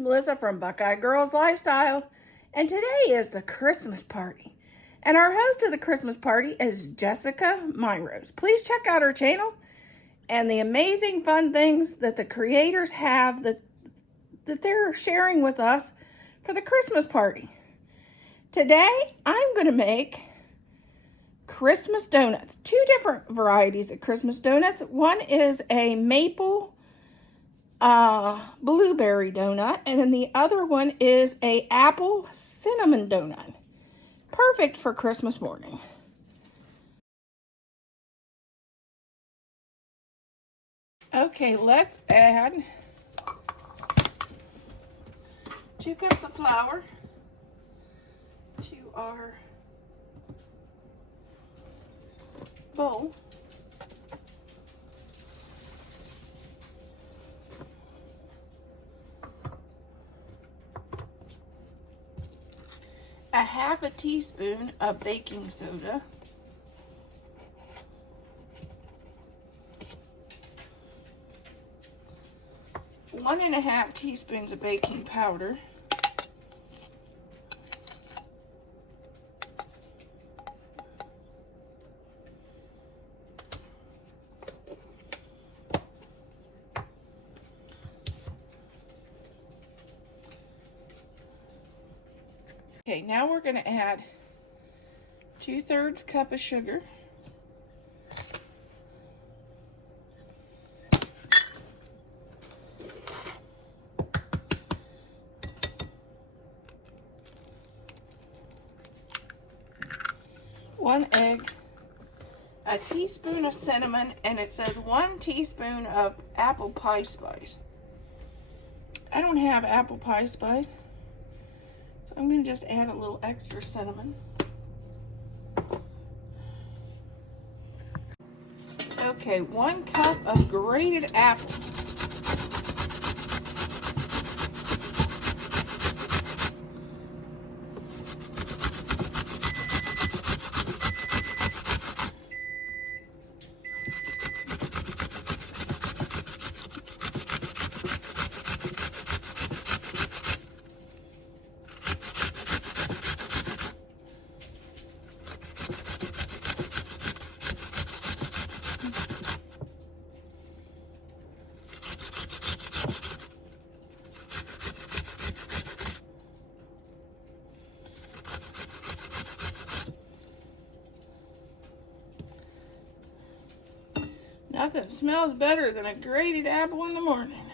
Melissa from Buckeye Girls Lifestyle, and today is the Christmas party. And our host of the Christmas party is Jessica Myros. Please check out her channel and the amazing fun things that the creators have that they're sharing with us for the Christmas party. Today, I'm going to make Christmas donuts. Two different varieties of Christmas donuts. One is a maple blueberry donut, and then the other one is a apple cinnamon donut. Perfect for Christmas morning. Okay, let's add 2 cups of flour to our bowl. A half a teaspoon of baking soda. One and a half teaspoons of baking powder. Okay, now we're going to add 2/3 cup of sugar. One egg, a teaspoon of cinnamon, and it says 1 teaspoon of apple pie spice. I don't have apple pie spice, so I'm going to just add a little extra cinnamon. Okay, 1 cup of grated apple. Nothing smells better than a grated apple in the morning.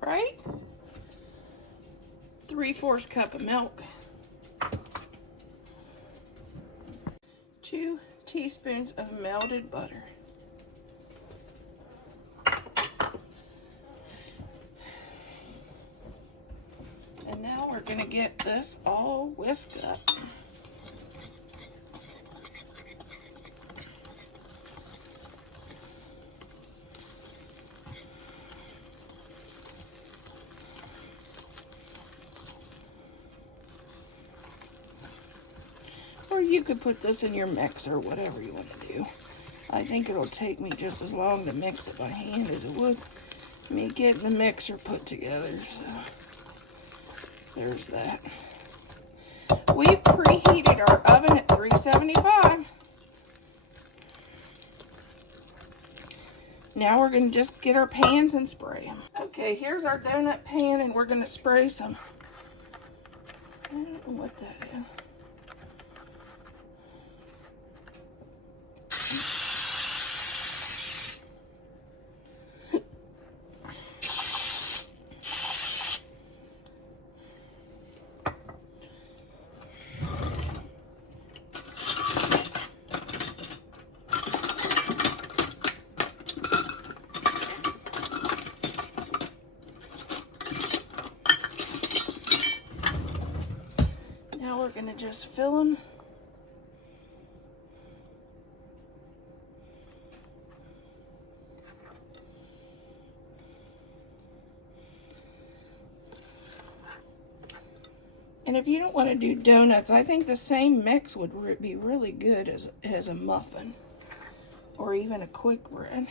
Right? 3/4 cup of milk. 2 teaspoons of melted butter. And now we're going to get this all whisked up. Or you could put this in your mixer, whatever you want to do. I think it'll take me just as long to mix it by hand as it would me getting the mixer put together. So there's that. We've preheated our oven at 375. Now we're going to just get our pans and spray them. Okay, here's our donut pan, and we're going to spray some. I don't know what that is. Now we're going to just fill them. And if you don't want to do donuts, I think the same mix would be really good as a muffin. or even a quick bread.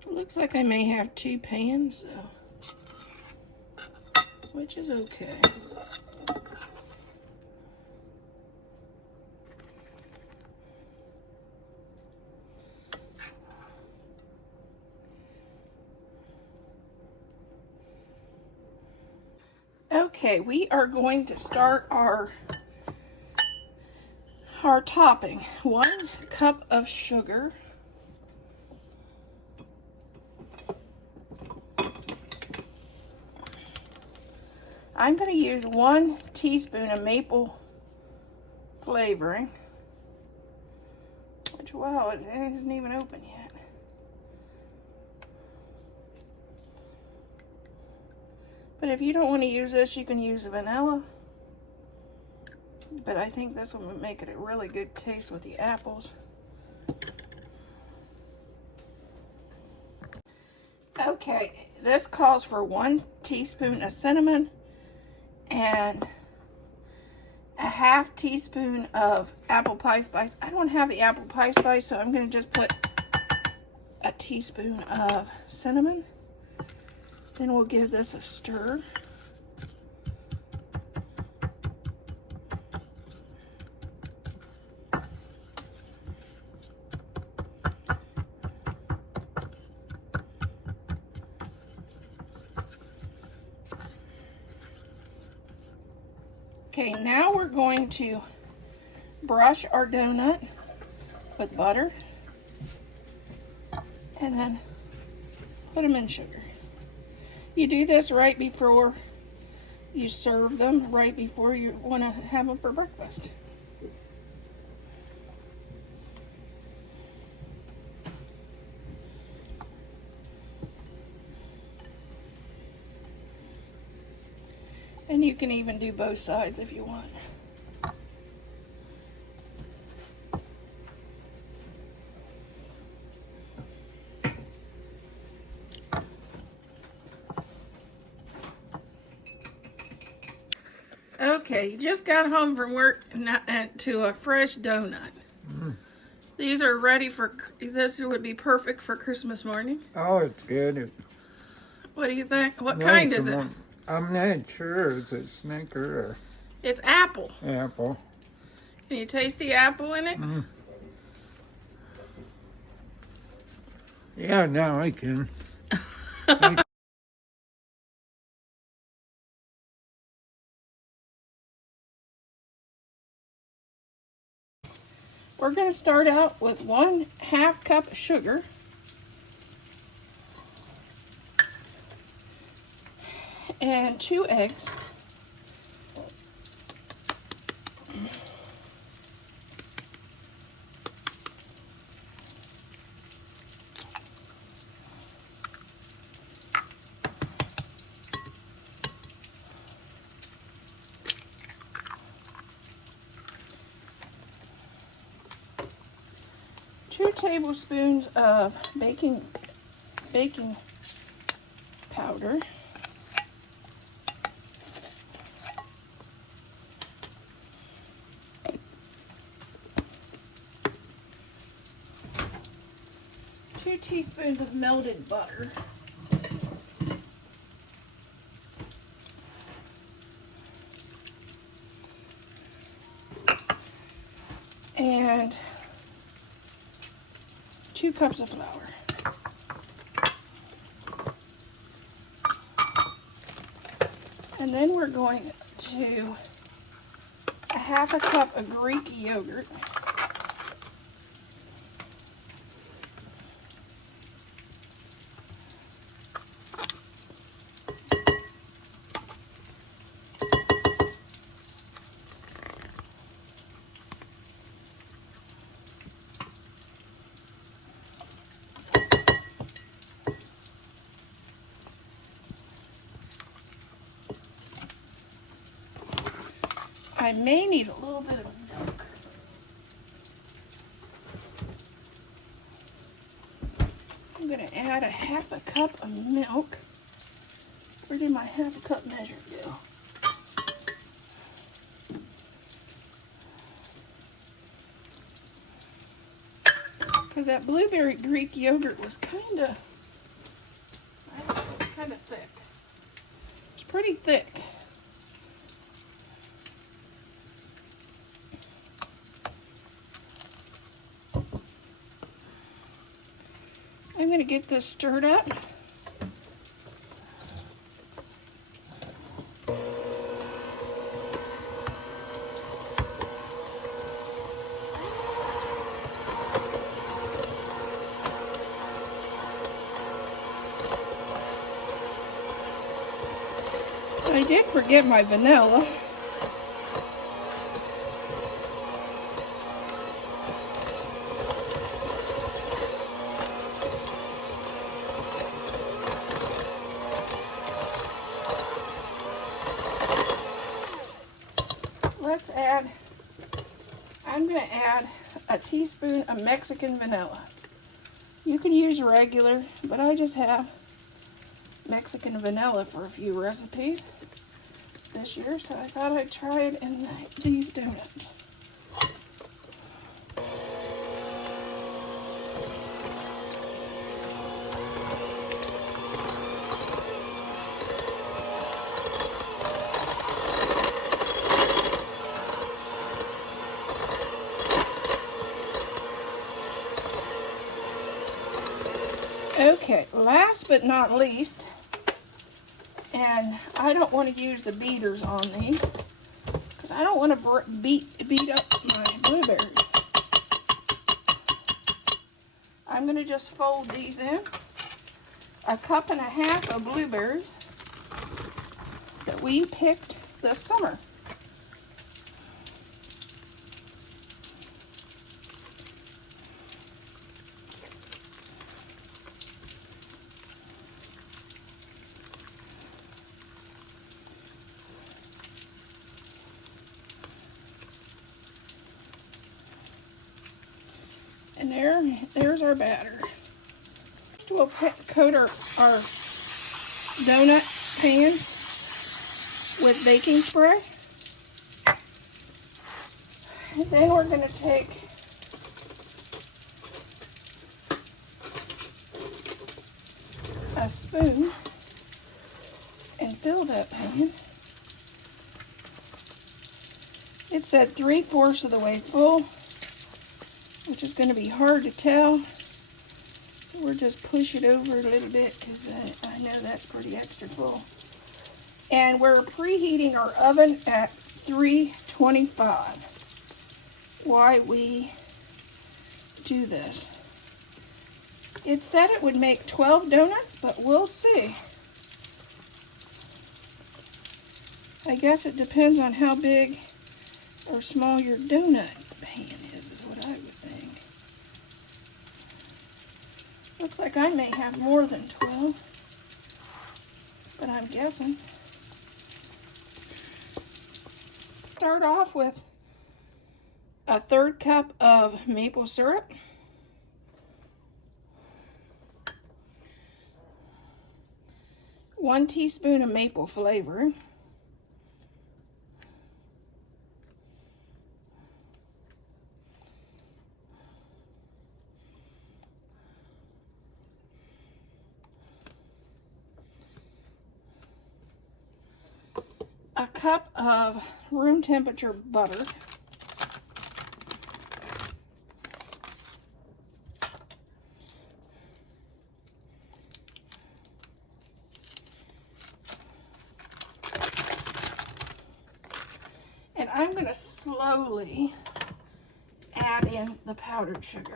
It looks like I may have 2 pans, so, which is okay. Okay, we are going to start our topping. 1 cup of sugar. I'm going to use 1 teaspoon of maple flavoring, which, wow, it isn't even open yet. But if you don't want to use this, you can use vanilla. But I think this will make it a really good taste with the apples. Okay, this calls for 1 teaspoon of cinnamon and a ½ teaspoon of apple pie spice. I don't have the apple pie spice, so I'm going to just put a teaspoon of cinnamon. Then we'll give this a stir. Okay, now we're going to brush our donut with butter and then put them in sugar. You do this right before you serve them, right before you want to have them for breakfast. And you can even do both sides if you want. Okay, you just got home from work to a fresh donut. These are ready for, this would be perfect for Christmas morning. Oh, it's good. What do you think? What kind is it? I'm not sure. Is it Snicker or It's apple. apple? Can you taste the apple in it? Yeah, now I can. We're going to start out with 1/2 cup of sugar. And 2 eggs. Two tablespoons of baking powder. Two teaspoons of melted butter. And 2 cups of flour. And then we're going to 1/2 cup of Greek yogurt. I may need a little bit of milk. I'm going to add a half a cup of milk. Where did my half a cup measure go? Because that blueberry Greek yogurt was kind of thick. It's pretty thick. I'm going to get this stirred up. I did forget my vanilla. I'm going to add a teaspoon of Mexican vanilla. You can use regular, but I just have Mexican vanilla for a few recipes this year, so I thought I'd try it in these donuts. Okay, last but not least, and I don't want to use the beaters on these because I don't want to beat up my blueberries. I'm going to just fold these in. A cup and a half of blueberries that we picked this summer. And there's our batter. We'll coat our donut pan with baking spray. And then we're going to take a spoon and fill that pan. It said 3/4 of the way full, which is going to be hard to tell. So we'll just push it over a little bit because I know that's pretty extra full. And we're preheating our oven at 325 while we do this. It said it would make 12 donuts, but we'll see. I guess it depends on how big or small your donut pan is what I would think. Looks like I may have more than 12, but I'm guessing. Start off with a 1/3 cup of maple syrup. One teaspoon of maple flavor. A cup of room temperature butter. And I'm going to slowly add in the powdered sugar.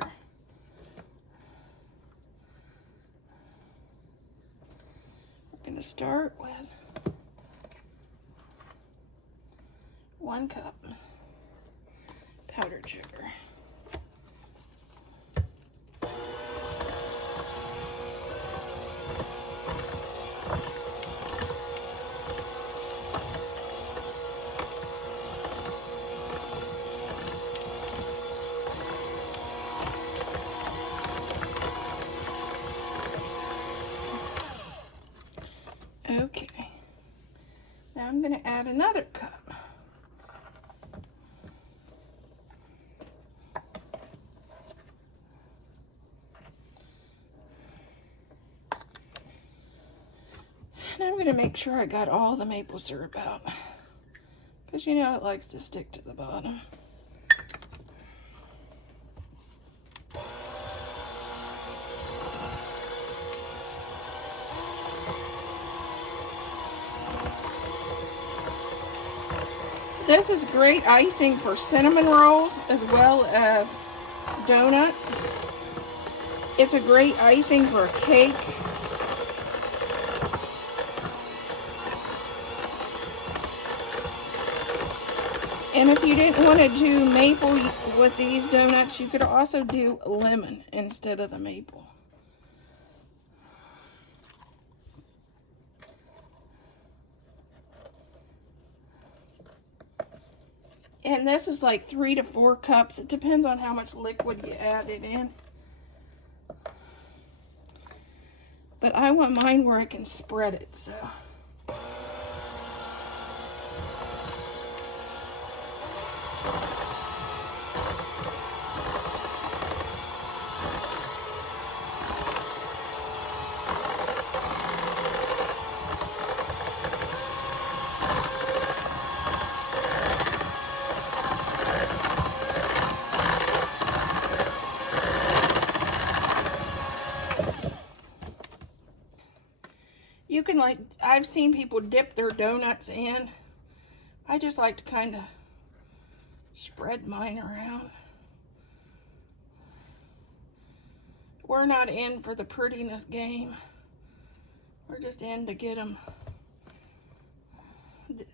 We're going to start with 1 cup powdered sugar. Now I'm going to add another cup. And I'm going to make sure I got all the maple syrup out, because you know it likes to stick to the bottom. This is great icing for cinnamon rolls as well as donuts. It's a great icing for cake. And if you didn't want to do maple with these donuts, you could also do lemon instead of the maple. And this is like 3 to 4 cups. It depends on how much liquid you add it in. But I want mine where I can spread it, so. You can, like, I've seen people dip their donuts in. I just like to kind of spread mine around. We're not in for the prettiness game. We're just in to get them.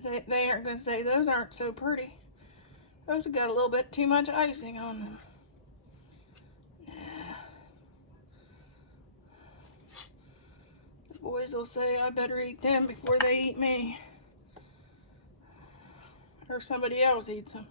They aren't going to say, those aren't so pretty. Those have got a little bit too much icing on them. Boys will say I better eat them before they eat me, or somebody else eats them.